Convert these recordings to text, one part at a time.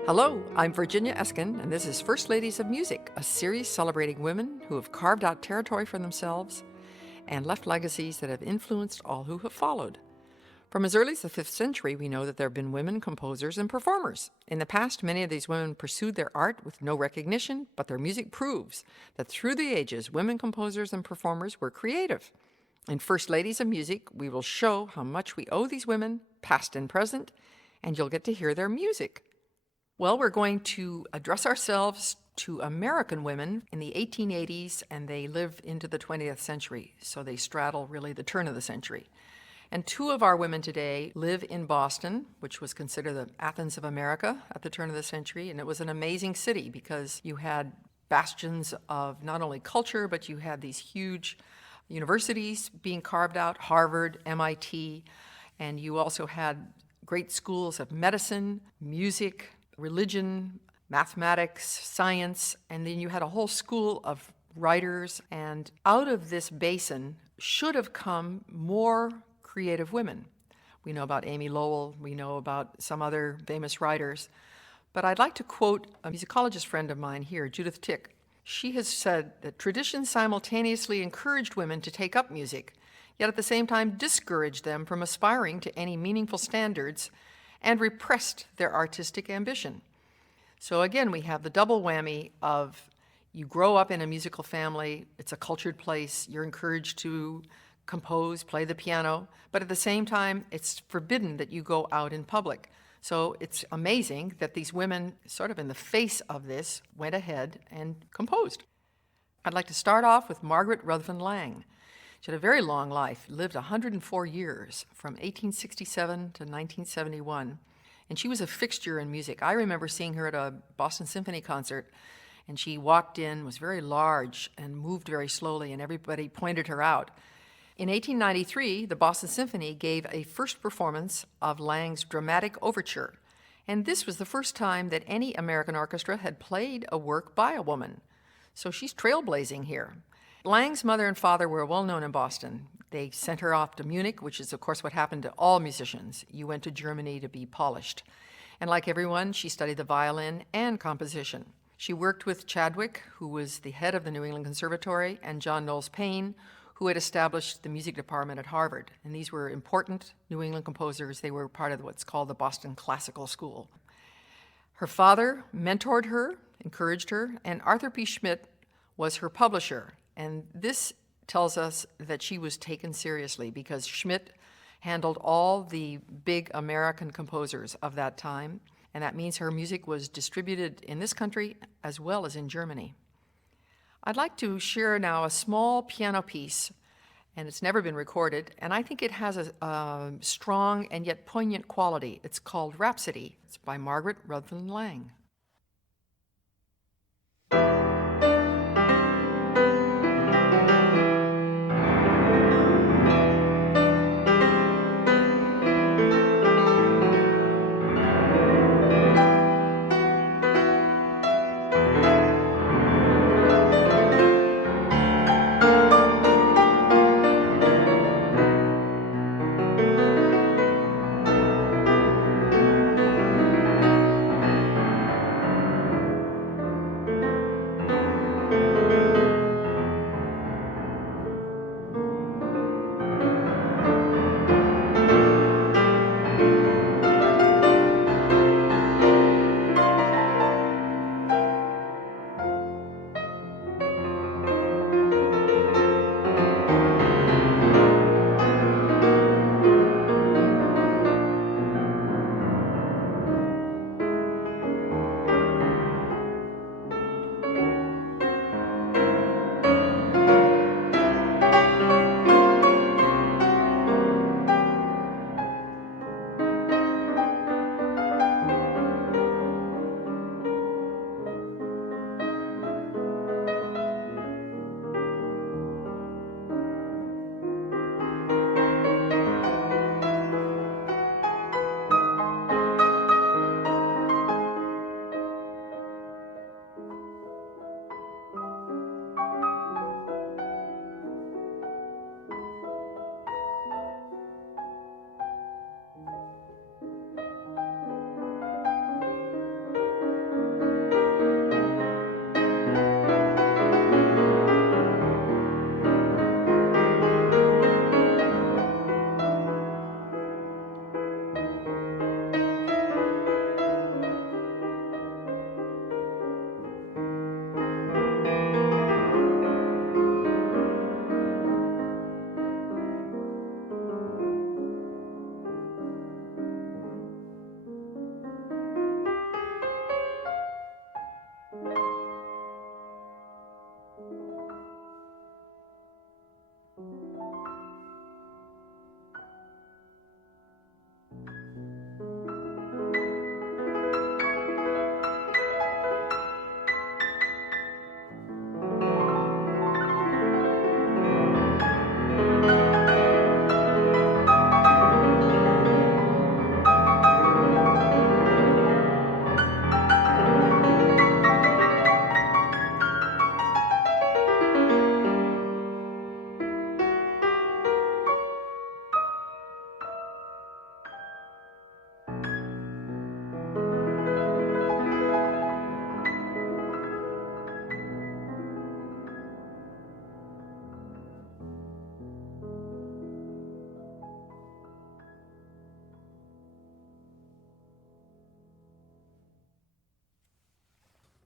Hello, I'm Virginia Eskin, and this is First Ladies of Music, a series celebrating women who have carved out territory for themselves and left legacies that have influenced all who have followed. From as early as the 5th century, we know that there have been women composers and performers. In the past, many of these women pursued their art with no recognition, but their music proves that through the ages, women composers and performers were creative. In First Ladies of Music, we will show how much we owe these women, past and present, and you'll get to hear their music. Well, we're going to address ourselves to American women in the 1880s, and they live into the 20th century, so they straddle really the turn of the century. And two of our women today live in Boston, which was considered the Athens of America at the turn of the century, and it was an amazing city because you had bastions of not only culture, but you had these huge universities being carved out, Harvard, MIT, and you also had great schools of medicine, music, religion, mathematics, science, and then you had a whole school of writers. And out of this basin should have come more creative women. We know about Amy Lowell, we know about some other famous writers, but I'd like to quote a musicologist friend of mine here, Judith Tick. She has said that tradition simultaneously encouraged women to take up music, yet at the same time discouraged them from aspiring to any meaningful standards and repressed their artistic ambition. So again, we have the double whammy of you grow up in a musical family, it's a cultured place, you're encouraged to compose, play the piano, but at the same time, it's forbidden that you go out in public. So it's amazing that these women, sort of in the face of this, went ahead and composed. I'd like to start off with Margaret Ruthven Lang. She had a very long life, lived 104 years, from 1867 to 1971, and she was a fixture in music. I remember seeing her at a Boston Symphony concert, and she walked in, was very large, and moved very slowly, and everybody pointed her out. In 1893, the Boston Symphony gave a first performance of Lang's dramatic overture, and this was the first time that any American orchestra had played a work by a woman. So she's trailblazing here. Lang's mother and father were well known in Boston. They sent her off to Munich, which is, of course, what happened to all musicians. You went to Germany to be polished. And like everyone, she studied the violin and composition. She worked with Chadwick, who was the head of the New England Conservatory, and John Knowles Payne, who had established the music department at Harvard. And these were important New England composers. They were part of what's called the Boston Classical School. Her father mentored her, encouraged her, and Arthur P. Schmidt was her publisher. And this tells us that she was taken seriously because Schmidt handled all the big American composers of that time, and that means her music was distributed in this country as well as in Germany. I'd like to share now a small piano piece, and it's never been recorded, and I think it has a strong and yet poignant quality. It's called Rhapsody. It's by Margaret Ruthven Lang.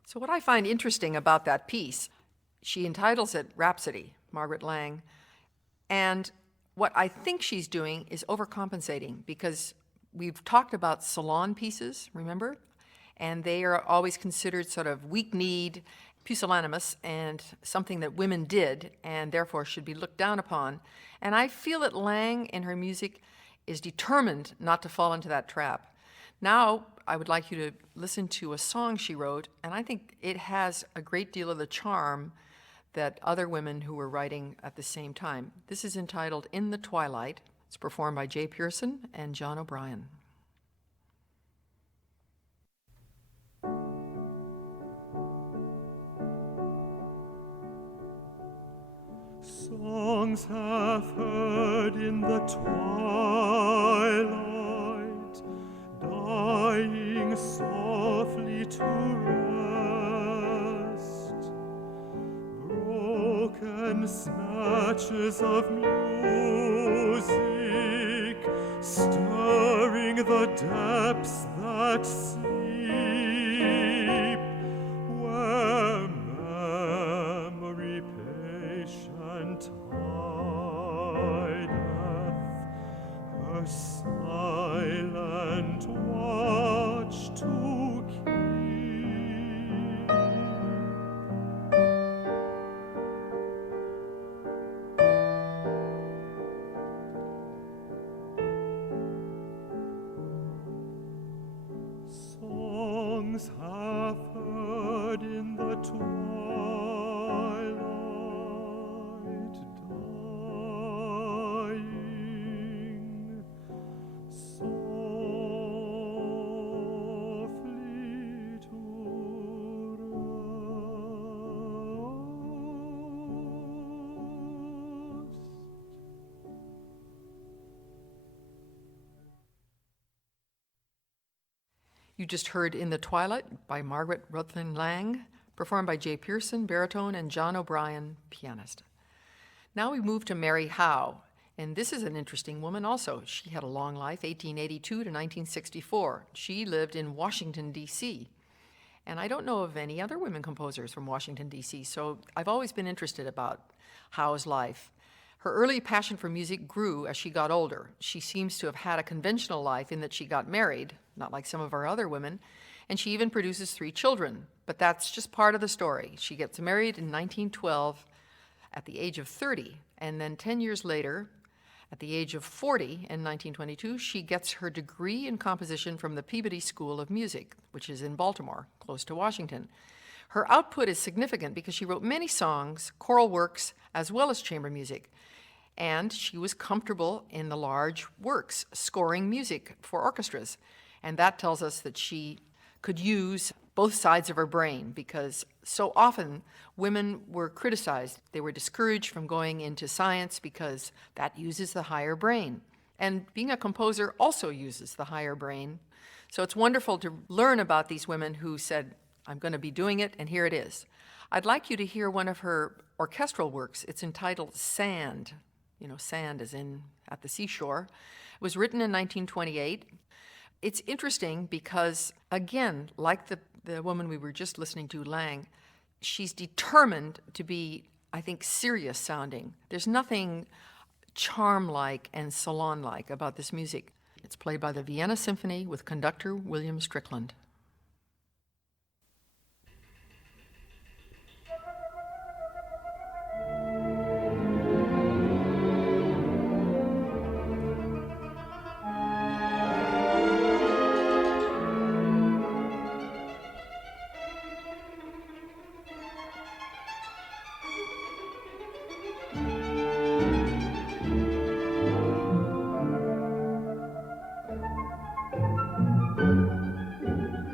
So what I find interesting about that piece, she entitles it Rhapsody, Margaret Lang, and what I think she's doing is overcompensating, because we've talked about salon pieces, remember? And they are always considered sort of weak-kneed, pusillanimous, and something that women did and therefore should be looked down upon. And I feel that Lang in her music is determined not to fall into that trap. Now, I would like you to listen to a song she wrote, and I think it has a great deal of the charm that other women who were writing at the same time. This is entitled In the Twilight. It's performed by Jay Pearson and John O'Brien. Songs half heard in the twilight, dying softly to rest, broken snatches of music, stirring the depths that sleep, where memory patient hideth her silent watch to keep. Songs half heard in the twilight, dying softly to rest. You just heard In the Twilight by Margaret Ruthven Lang, performed by Jay Pearson, baritone, and John O'Brien, pianist. Now we move to Mary Howe, and this is an interesting woman also. She had a long life, 1882 to 1964. She lived in Washington, D.C., and I don't know of any other women composers from Washington, D.C., so I've always been interested about Howe's life. Her early passion for music grew as she got older. She seems to have had a conventional life in that she got married, not like some of our other women, and she even produces 3 children. But that's just part of the story. She gets married in 1912 at the age of 30, and then 10 years later, at the age of 40 in 1922, she gets her degree in composition from the Peabody School of Music, which is in Baltimore, close to Washington. Her output is significant because she wrote many songs, choral works, as well as chamber music. And she was comfortable in the large works, scoring music for orchestras. And that tells us that she could use both sides of her brain, because so often women were criticized. They were discouraged from going into science because that uses the higher brain. And being a composer also uses the higher brain. So it's wonderful to learn about these women who said, I'm going to be doing it, and here it is. I'd like you to hear one of her orchestral works. It's entitled Sand. You know, sand is in at the seashore. It was written in 1928. It's interesting because, again, like the woman we were just listening to, Lang, she's determined to be, I think, serious sounding. There's nothing charm-like and salon-like about this music. It's played by the Vienna Symphony with conductor William Strickland.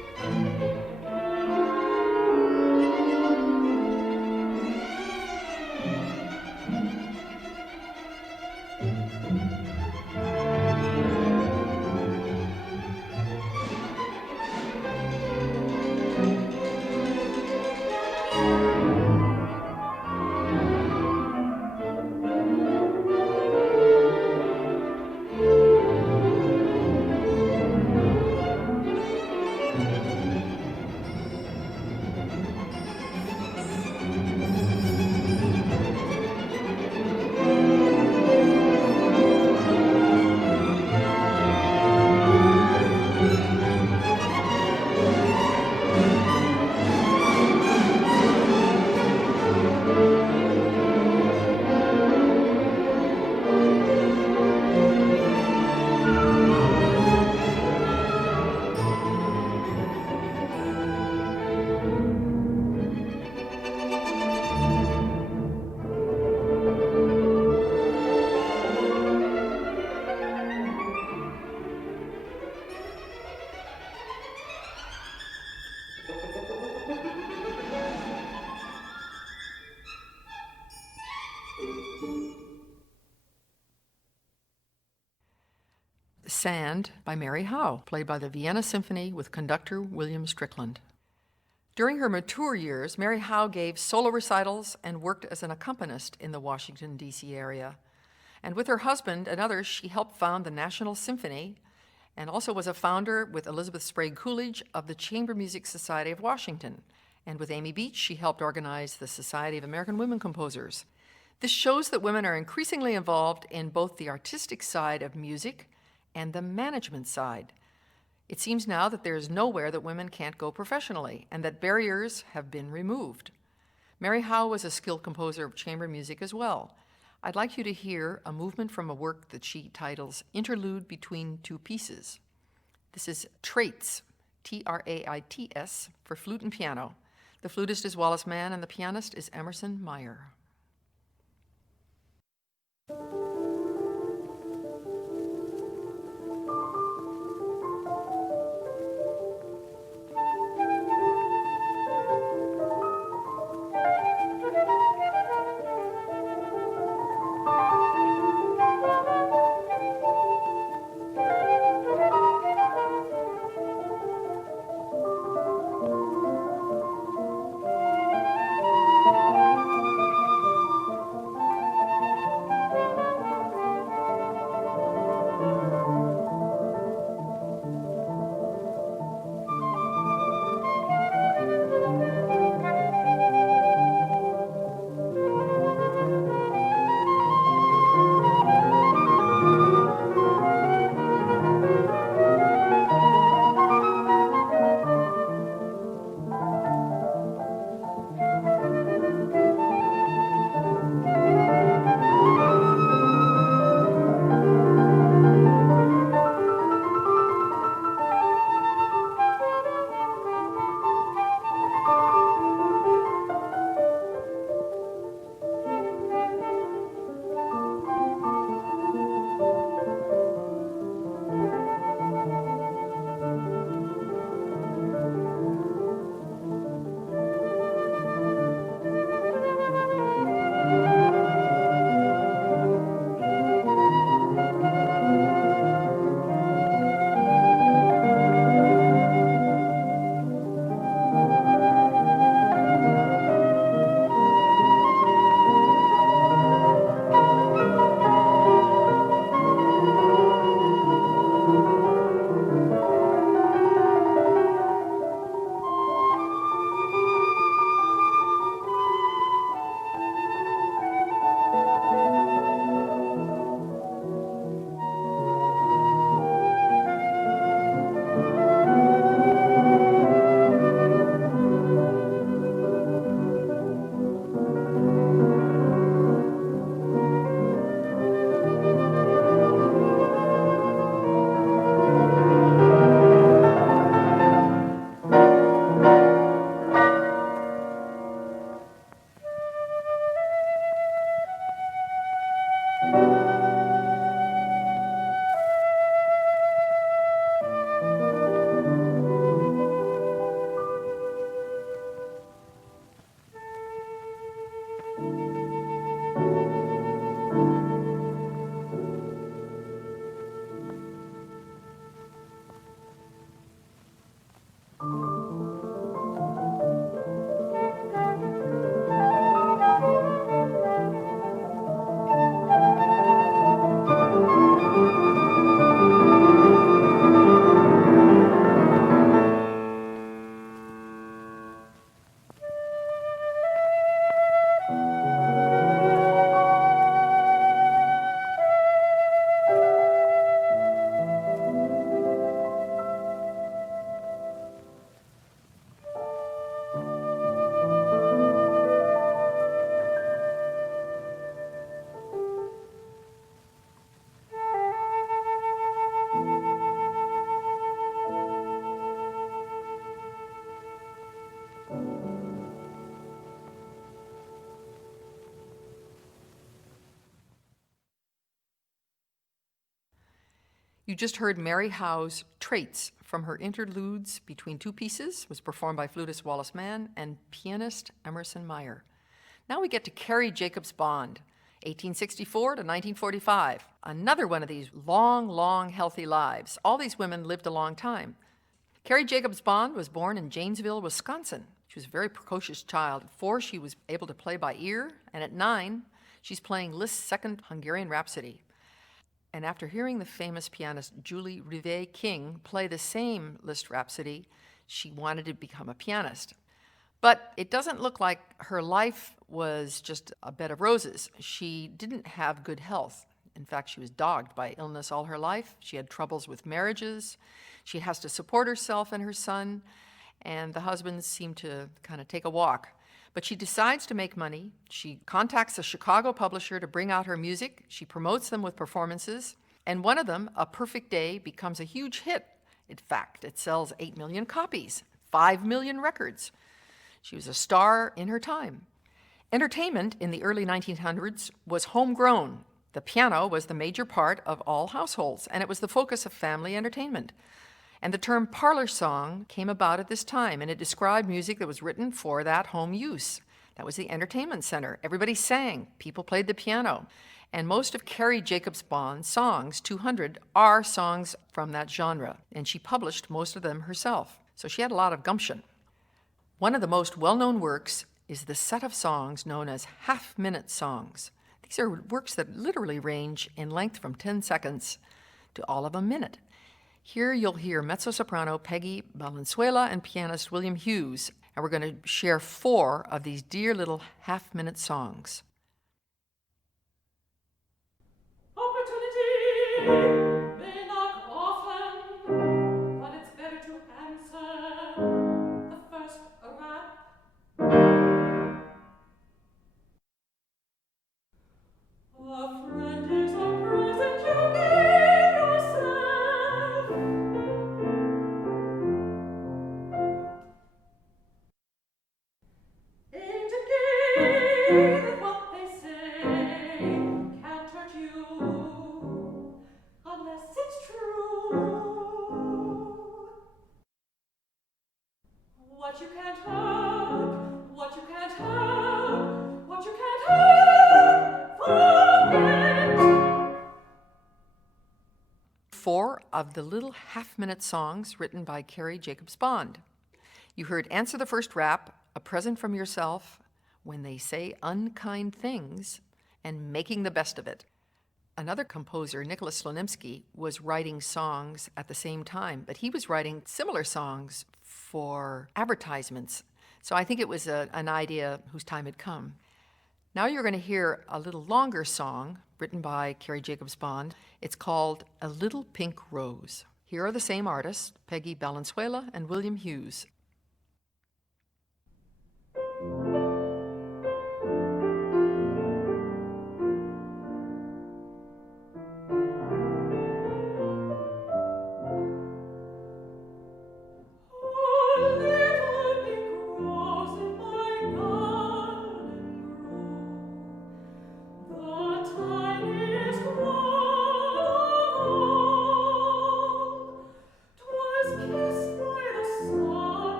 Sand by Mary Howe, played by the Vienna Symphony with conductor William Strickland. During her mature years, Mary Howe gave solo recitals and worked as an accompanist in the Washington, D.C. area. And with her husband and others, she helped found the National Symphony and also was a founder with Elizabeth Sprague Coolidge of the Chamber Music Society of Washington. And with Amy Beach, she helped organize the Society of American Women Composers. This shows that women are increasingly involved in both the artistic side of music and the management side. It seems now that there is nowhere that women can't go professionally, and that barriers have been removed. Mary Howe was a skilled composer of chamber music as well. I'd like you to hear a movement from a work that she titles Interlude Between Two Pieces. This is Traits, T-R-A-I-T-S, for flute and piano. The flutist is Wallace Mann, and the pianist is Emerson Meyer. You just heard Mary Howe's Traits from her Interludes Between Two Pieces, was performed by flutist Wallace Mann and pianist Emerson Meyer. Now we get to Carrie Jacobs-Bond. 1864 to 1945, another one of these long, long, healthy lives. All these women lived a long time. Carrie Jacobs-Bond was born in Janesville, Wisconsin. She was a very precocious child. At 4, she was able to play by ear, and at 9, she's playing Liszt's Second Hungarian Rhapsody. And after hearing the famous pianist Julie Rivet-King play the same Liszt Rhapsody, she wanted to become a pianist. But it doesn't look like her life was just a bed of roses. She didn't have good health. In fact, she was dogged by illness all her life. She had troubles with marriages. She has to support herself and her son, and the husbands seem to kind of take a walk. But she decides to make money. She contacts a Chicago publisher to bring out her music. She promotes them with performances, and one of them, A Perfect Day, becomes a huge hit. In fact, it sells 8 million copies, 5 million records. She was a star in her time. Entertainment in the early 1900s was homegrown. The piano was the major part of all households, and it was the focus of family entertainment. And the term parlor song came about at this time, and it described music that was written for that home use. That was the entertainment center. Everybody sang. People played the piano. And most of Carrie Jacobs-Bond's songs, 200, are songs from that genre. And she published most of them herself. So she had a lot of gumption. One of the most well-known works is the set of songs known as half-minute songs. These are works that literally range in length from 10 seconds to all of a minute. Here you'll hear mezzo-soprano Peggy Valenzuela and pianist William Hughes, and we're going to share 4 of these dear little half-minute songs. Opportunity may knock often, but it's better to answer the first rap. A friend is a present you give yourself. Ain't it gay that what they say can't hurt you unless it's true? What you can't help, what you can't help, what you can't help, forget. 4 of the little half-minute songs written by Carrie Jacobs-Bond. You heard Answer the First Rap, A Present from Yourself, When They Say Unkind Things, and Making the Best of It. Another composer, Nicholas Slonimsky, was writing songs at the same time, but he was writing similar songs for advertisements. So I think it was an idea whose time had come. Now you're going to hear a little longer song written by Carrie Jacobs-Bond. It's called A Little Pink Rose. Here are the same artists, Peggy Valenzuela and William Hughes. Kissed by the sun.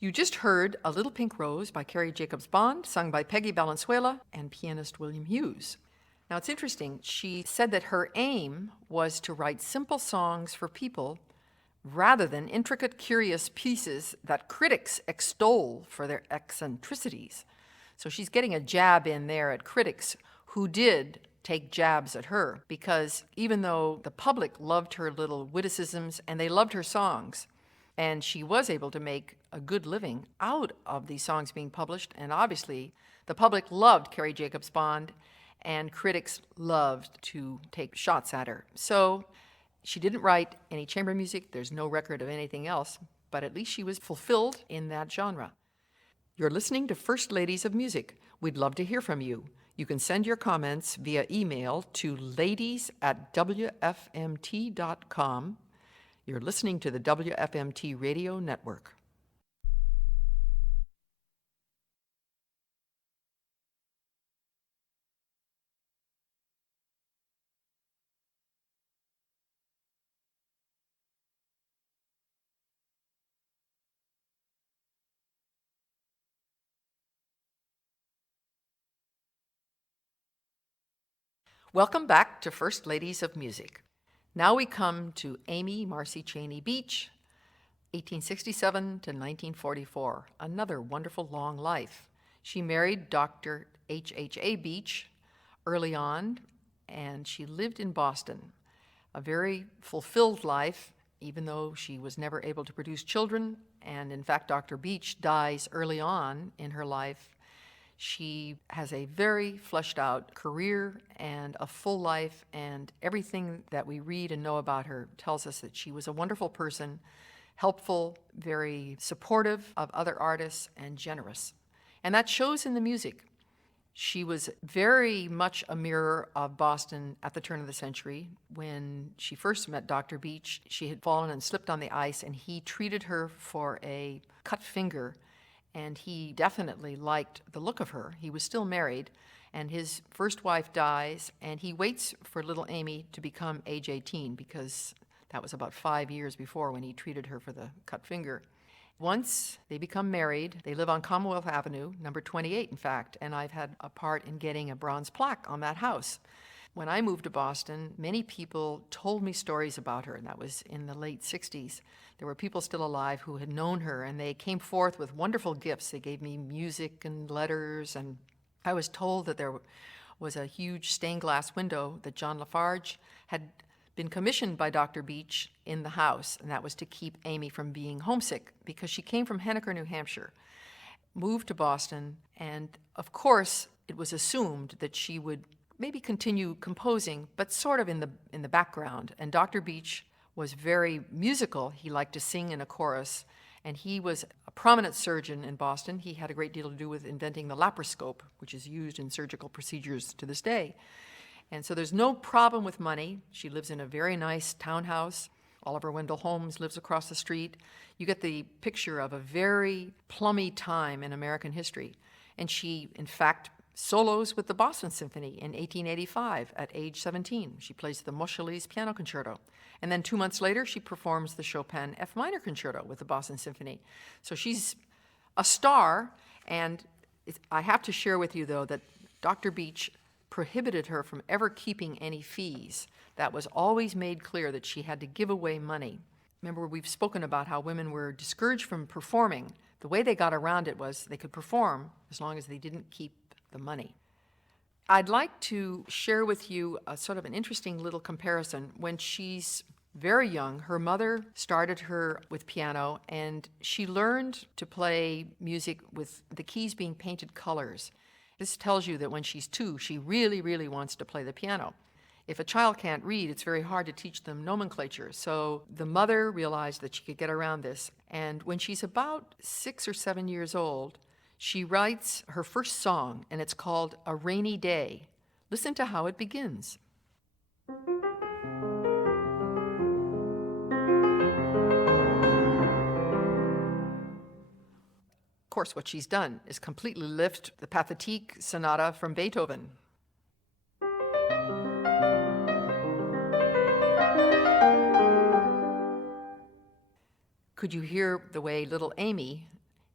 You just heard A Little Pink Rose by Carrie Jacobs-Bond, sung by Peggy Valenzuela and pianist William Hughes. Now it's interesting, she said that her aim was to write simple songs for people rather than intricate, curious pieces that critics extol for their eccentricities. So she's getting a jab in there at critics who did take jabs at her, because even though the public loved her little witticisms and they loved her songs, and she was able to make a good living out of these songs being published, and obviously the public loved Carrie Jacobs-Bond and critics loved to take shots at her. So she didn't write any chamber music, there's no record of anything else, but at least she was fulfilled in that genre. You're listening to First Ladies of Music. We'd love to hear from you. You can send your comments via email to ladies@wfmt.com. You're listening to the WFMT Radio Network. Welcome back to First Ladies of Music. Now we come to Amy Marcy Cheney Beach, 1867 to 1944, another wonderful long life. She married Dr. H.H.A. Beach early on, and she lived in Boston. A very fulfilled life, even though she was never able to produce children, and in fact, Dr. Beach dies early on in her life. She has a very fleshed out career and a full life, and everything that we read and know about her tells us that she was a wonderful person, helpful, very supportive of other artists, and generous. And that shows in the music. She was very much a mirror of Boston at the turn of the century. When she first met Dr. Beach, she had fallen and slipped on the ice, and he treated her for a cut finger. And he definitely liked the look of her. He was still married, and his first wife dies, and he waits for little Amy to become age 18, because that was about 5 years before when he treated her for the cut finger. Once they become married, they live on Commonwealth Avenue, number 28, in fact, and I've had a part in getting a bronze plaque on that house. When I moved to Boston, many people told me stories about her, and that was in the late 60s. There were people still alive who had known her, and they came forth with wonderful gifts. They gave me music and letters, and I was told that there was a huge stained glass window that John Lafarge had been commissioned by Dr. Beach in the house, and that was to keep Amy from being homesick, because she came from Henniker, New Hampshire, moved to Boston, and of course it was assumed that she would maybe continue composing, but sort of in the background. And Dr. Beach was very musical. He liked to sing in a chorus, and he was a prominent surgeon in Boston. He had a great deal to do with inventing the laparoscope, which is used in surgical procedures to this day. And so there's no problem with money. She lives in a very nice townhouse. Oliver Wendell Holmes lives across the street. You get the picture of a very plummy time in American history. And she, in fact, solos with the Boston Symphony in 1885 at age 17. She plays the Moscheles Piano Concerto. And then 2 months later, she performs the Chopin F minor Concerto with the Boston Symphony. So she's a star, and I have to share with you, though, that Dr. Beach prohibited her from ever keeping any fees. That was always made clear, that she had to give away money. Remember, we've spoken about how women were discouraged from performing. The way they got around it was they could perform as long as they didn't keep the money. I'd like to share with you a sort of an interesting little comparison. When she's very young, her mother started her with piano, and she learned to play music with the keys being painted colors. This tells you that when she's 2, she really, really wants to play the piano. If a child can't read, it's very hard to teach them nomenclature. So the mother realized that she could get around this. And when she's about 6 or 7 years old, she writes her first song, and it's called A Rainy Day. Listen to how it begins. Of course, what she's done is completely lift the Pathétique Sonata from Beethoven. Could you hear the way little Amy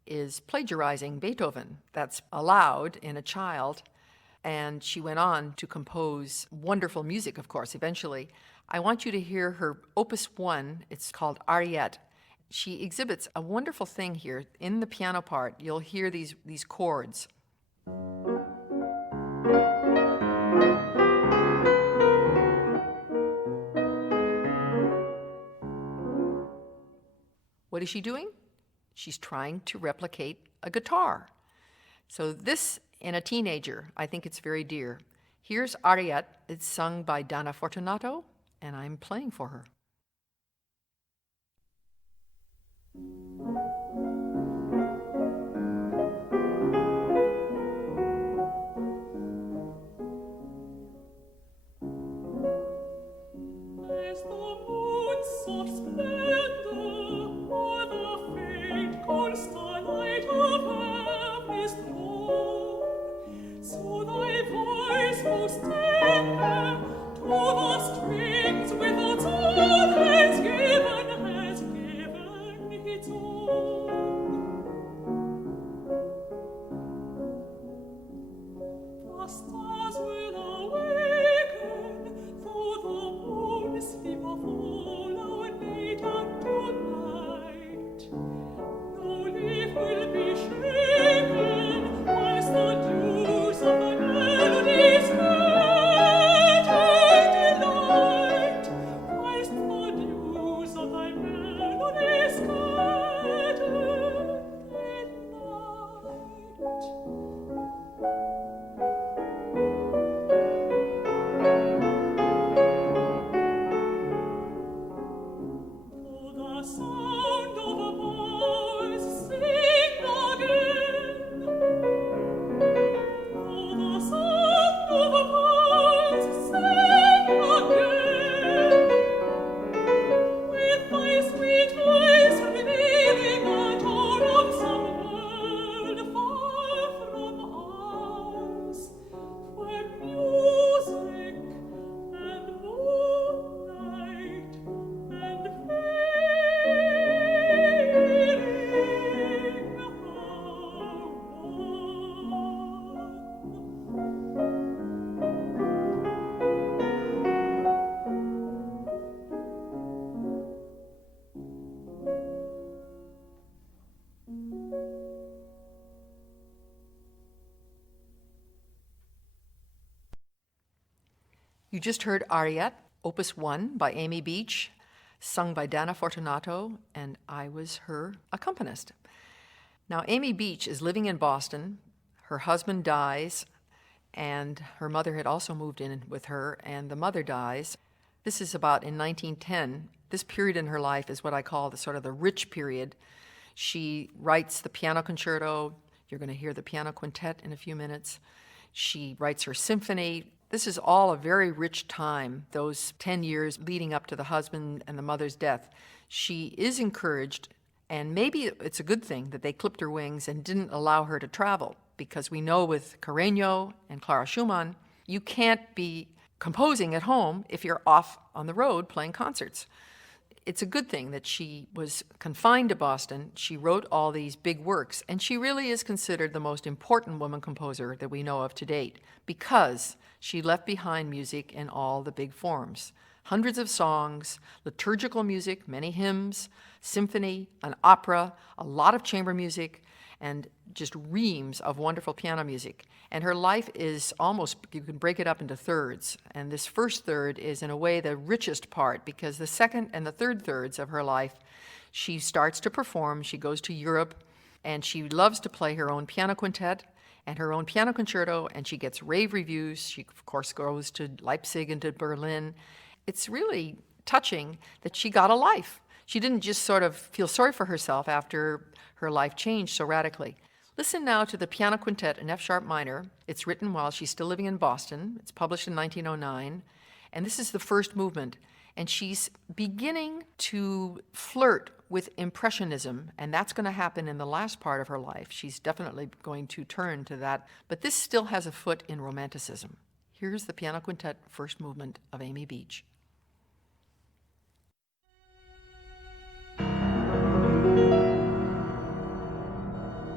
is plagiarizing Beethoven. That's allowed in a child. And she went on to compose wonderful music, of course, eventually. I want you to hear her Opus 1. It's called Ariette. She exhibits a wonderful thing here. In the piano part, you'll hear these chords. What is she doing? She's trying to replicate a guitar. So this, in a teenager, I think it's very dear. Here's Ariette. It's sung by Dana Fortunato, and I'm playing for her. As the moon's soft splendor o'er the faint cold starlight of heaven is thrown, so thy voice most tender to the strings without soul has given its own. The stars will awaken, though the moon sleep of all our native tonight. No leaf will be shaken, whilst the dews of the melodies and delight, whilst the dews of thy melodies scattered in night. Oh, the sound of a voice sing again. Oh, the sound of a voice sing again. With thy sweet voice revealing a tour of some world far from ours, where music and moonlight and fairing are You just heard Ariette, Opus 1 by Amy Beach, sung by Dana Fortunato, and I was her accompanist. Now, Amy Beach is living in Boston. Her husband dies, and her mother had also moved in with her, and the mother dies. This is about in 1910. This period in her life is what I call the sort of the rich period. She writes the piano concerto. You're going to hear the piano quintet in a few minutes. She writes her symphony. This is all a very rich time, those 10 years leading up to the husband and the mother's death. She is encouraged, and maybe it's a good thing that they clipped her wings and didn't allow her to travel, because we know with Carreño and Clara Schumann, you can't be composing at home if you're off on the road playing concerts. It's a good thing that she was confined to Boston. She wrote all these big works, and she really is considered the most important woman composer that we know of to date, because she left behind music in all the big forms. Hundreds of songs, liturgical music, many hymns, symphony, an opera, a lot of chamber music, and just reams of wonderful piano music. And her life is almost, you can break it up into thirds. And this first third is in a way the richest part, because the second and the third thirds of her life, she starts to perform, she goes to Europe, and she loves to play her own piano quintet and her own piano concerto, and she gets rave reviews. She, of course, goes to Leipzig and to Berlin. It's really touching that she got a life. She didn't just sort of feel sorry for herself after her life changed so radically. Listen now to the piano quintet in F-sharp minor. It's written while she's still living in Boston. It's published in 1909. And this is the first movement. And she's beginning to flirt with Impressionism, and that's going to happen in the last part of her life. She's definitely going to turn to that. But this still has a foot in Romanticism. Here's the piano quintet first movement of Amy Beach.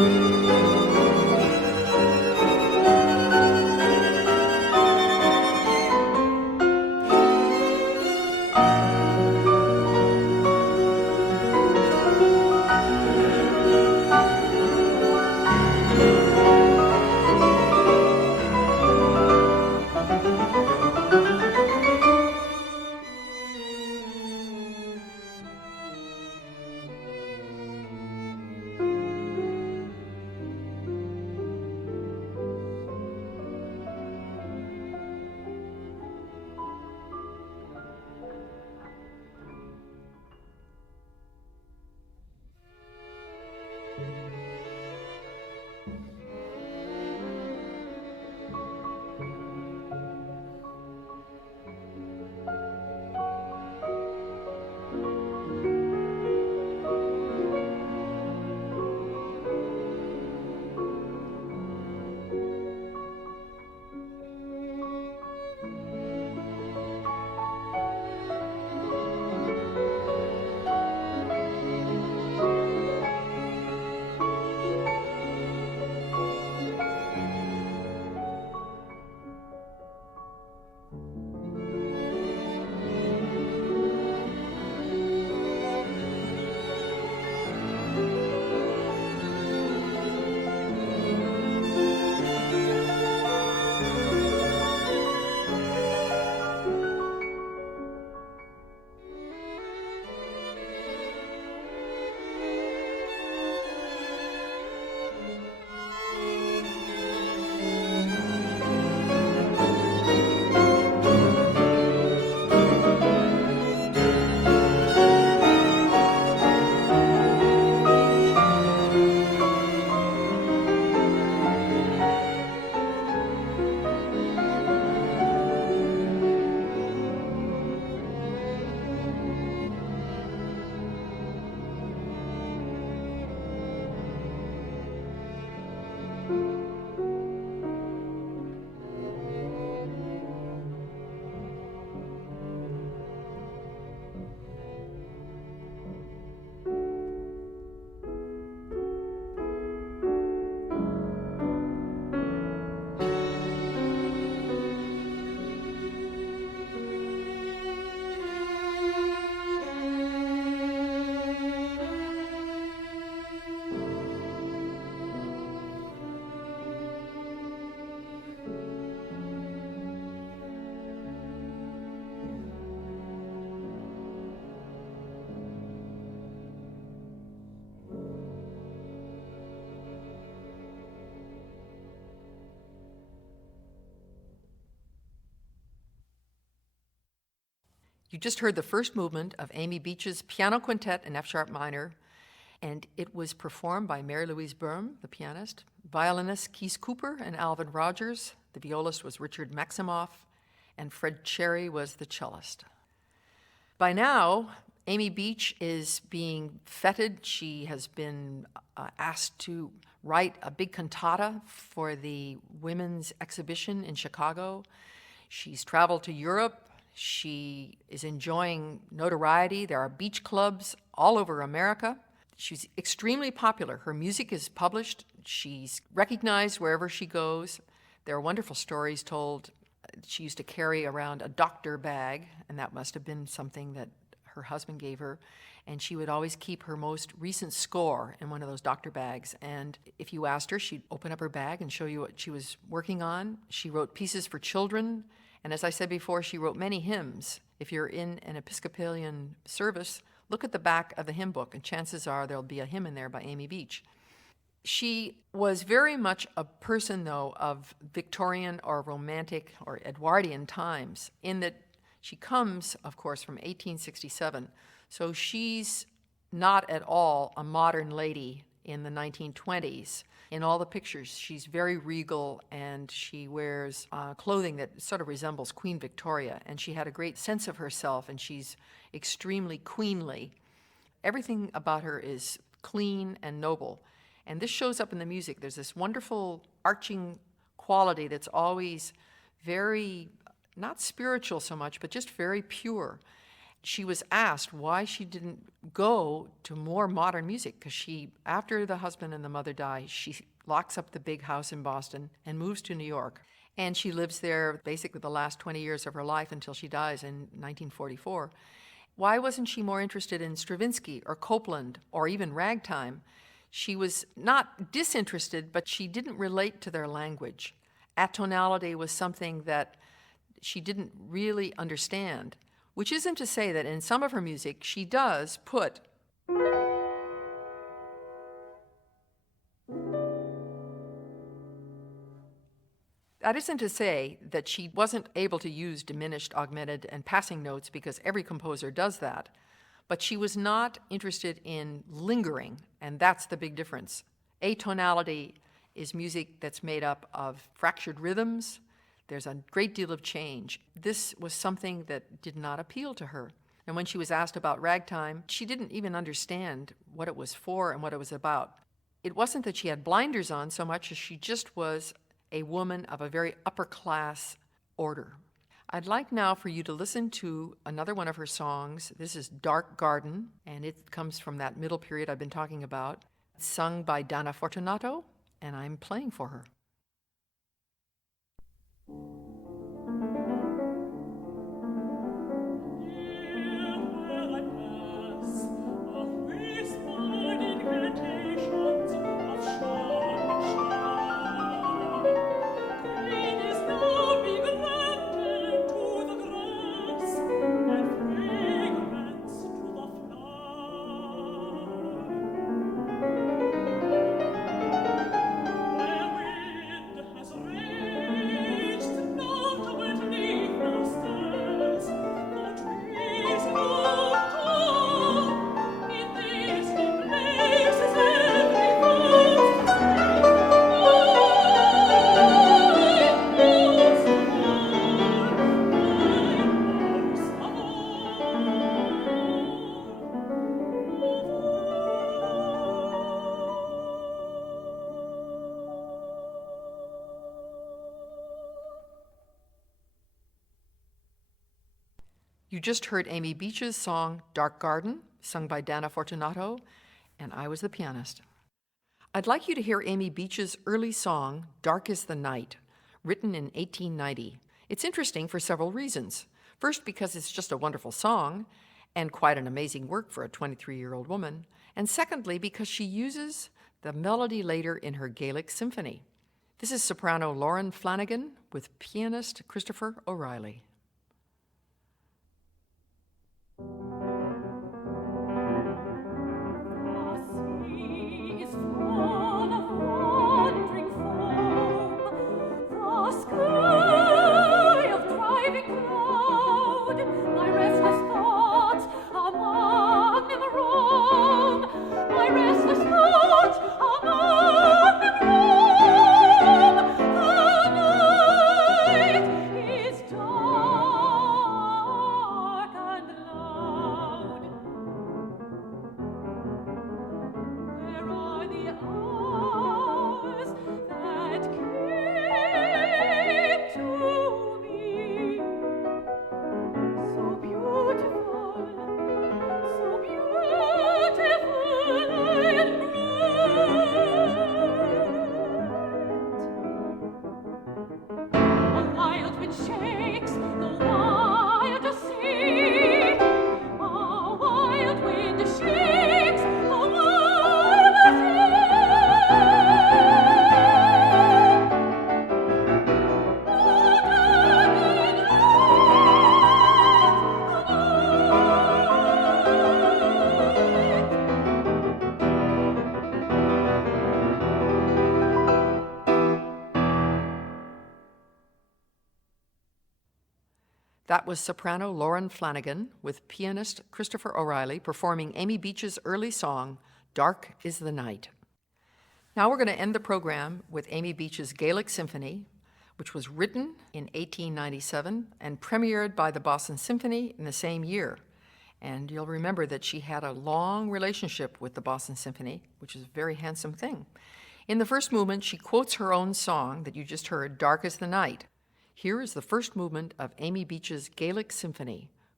You just heard the first movement of Amy Beach's Piano Quintet in F-sharp minor, and it was performed by Mary-Louise Böhm, the pianist, violinist Keith Cooper and Alvin Rogers, the violist was Richard Maximoff, and Fred Cherry was the cellist. By now, Amy Beach is being feted. She has been asked to write a big cantata for the women's exhibition in Chicago. She's traveled to Europe. She is enjoying notoriety. There are beach clubs all over America. She's extremely popular. Her music is published. She's recognized wherever she goes. There are wonderful stories told. She used to carry around a doctor bag, and that must have been something that her husband gave her. And she would always keep her most recent score in one of those doctor bags. And if you asked her, she'd open up her bag and show you what she was working on. She wrote pieces for children. And as I said before, she wrote many hymns. If you're in an Episcopalian service, look at the back of the hymn book, and chances are there'll be a hymn in there by Amy Beach. She was very much a person, though, of Victorian or Romantic or Edwardian times, in that she comes, of course, from 1867. So she's not at all a modern lady in the 1920s. In all the pictures, she's very regal, and she wears clothing that sort of resembles Queen Victoria, and she had a great sense of herself, and she's extremely queenly. Everything about her is clean and noble, and this shows up in the music. There's this wonderful arching quality that's always very, not spiritual so much, but just very pure. She was asked why she didn't go to more modern music, because after the husband and the mother die, she locks up the big house in Boston and moves to New York. And she lives there basically the last 20 years of her life until she dies in 1944. Why wasn't she more interested in Stravinsky or Copland or even ragtime? She was not disinterested, but she didn't relate to their language. Atonality was something that she didn't really understand, which isn't to say that in some of her music she does put That isn't to say that she wasn't able to use diminished, augmented, and passing notes, because every composer does that. But she was not interested in lingering, and that's the big difference. Atonality is music that's made up of fractured rhythms. There's a great deal of change. This was something that did not appeal to her. And when she was asked about ragtime, she didn't even understand what it was for and what it was about. It wasn't that she had blinders on so much as she just was a woman of a very upper class order. I'd like now for you to listen to another one of her songs. This is Dark Garden, and it comes from that middle period I've been talking about. It's sung by Dana Fortunato, and I'm playing for her. You just heard Amy Beach's song, Dark Garden, sung by Dana Fortunato, and I was the pianist. I'd like you to hear Amy Beach's early song, Dark is the Night, written in 1890. It's interesting for several reasons. First, because it's just a wonderful song, and quite an amazing work for a 23-year-old woman. And secondly, because she uses the melody later in her Gaelic symphony. This is soprano Lauren Flanagan with pianist Christopher O'Reilly. That was soprano Lauren Flanagan with pianist Christopher O'Reilly performing Amy Beach's early song, Dark is the Night. Now we're going to end the program with Amy Beach's Gaelic Symphony, which was written in 1897 and premiered by the Boston Symphony in the same year. And you'll remember that she had a long relationship with the Boston Symphony, which is a very handsome thing. In the first movement, she quotes her own song that you just heard, Dark is the Night. Here is the first movement of Amy Beach's Gaelic Symphony,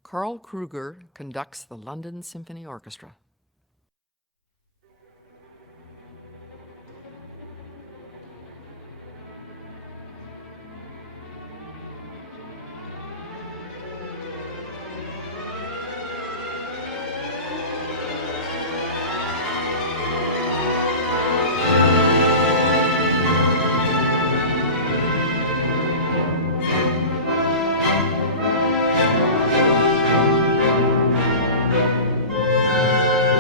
Carl Kruger conducts the London Symphony Orchestra.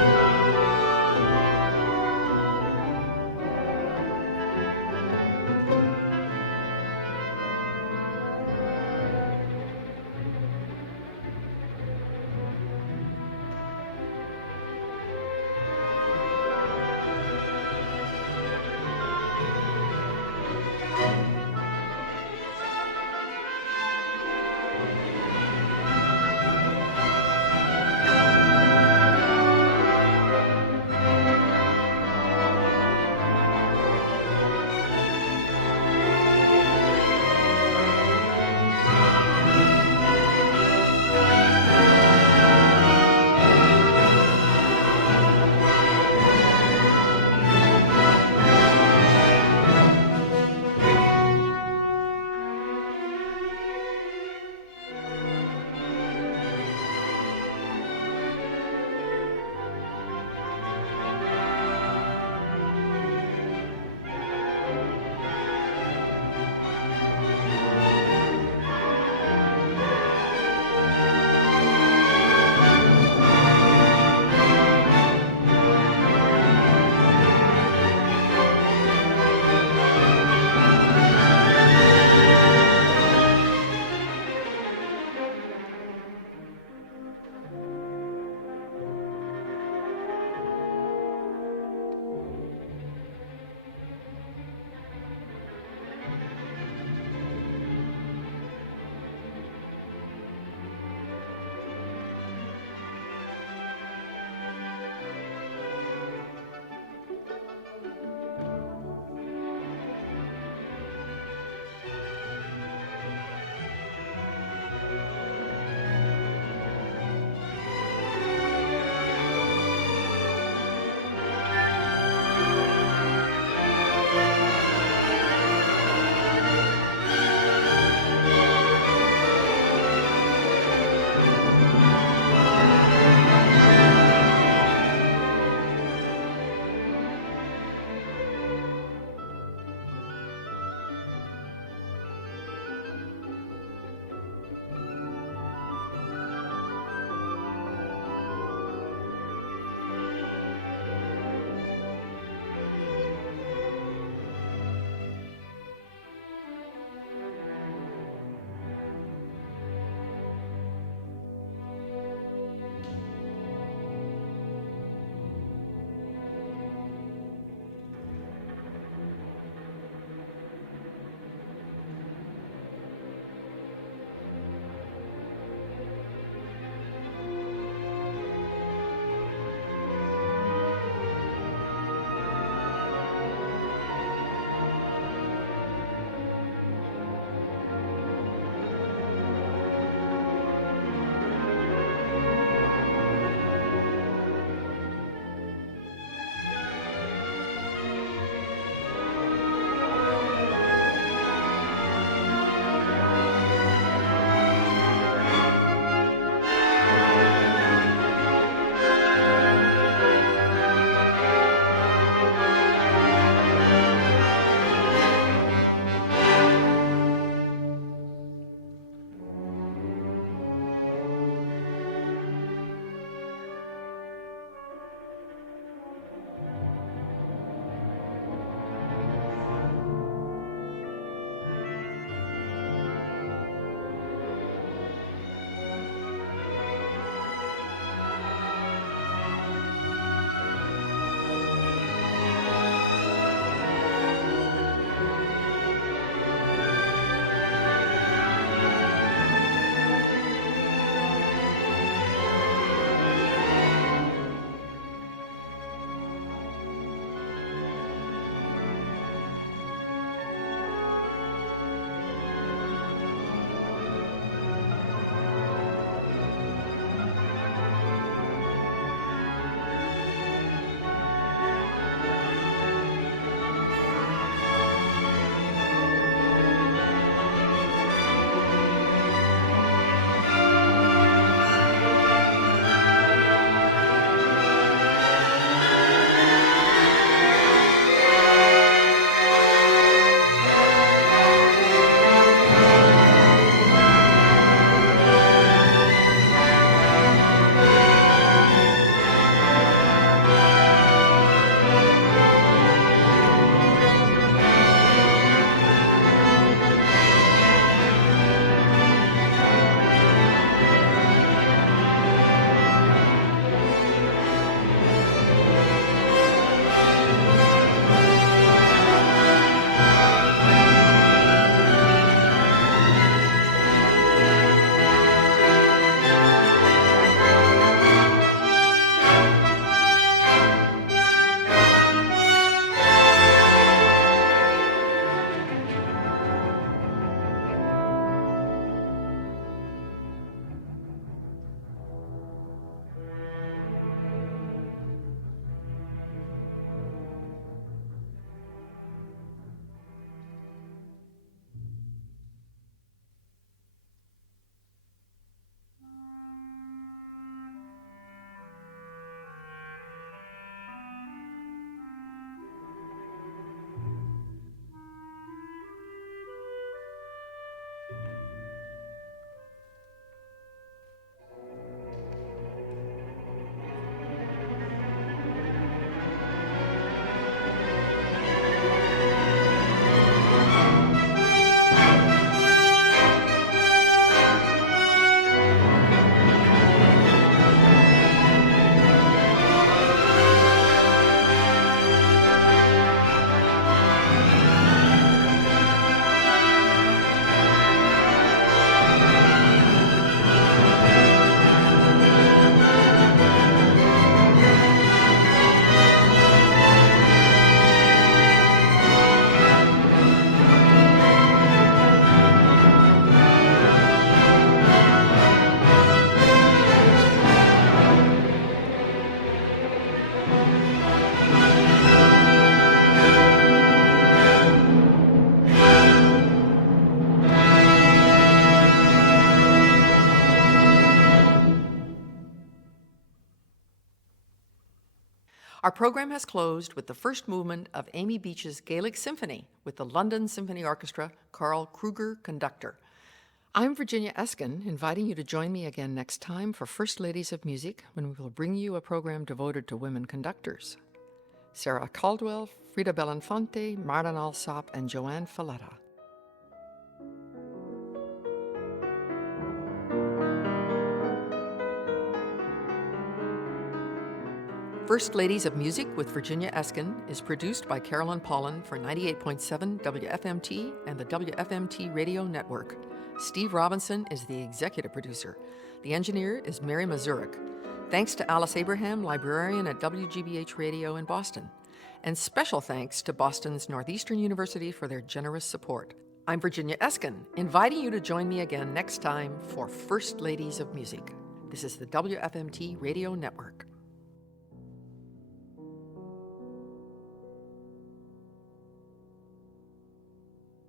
Our program has closed with the first movement of Amy Beach's Gaelic Symphony with the London Symphony Orchestra, Carl Kruger, conductor. I'm Virginia Eskin, inviting you to join me again next time for First Ladies of Music, when we will bring you a program devoted to women conductors. Sarah Caldwell, Frida Belinfante, Marlon Alsop, and Joanne Falletta. First Ladies of Music with Virginia Eskin is produced by Carolyn Pollan for 98.7 WFMT and the WFMT Radio Network. Steve Robinson is the executive producer. The engineer is Mary Mazurik. Thanks to Alice Abraham, librarian at WGBH Radio in Boston. And special thanks to Boston's Northeastern University for their generous support. I'm Virginia Eskin, inviting you to join me again next time for First Ladies of Music. This is the WFMT Radio Network.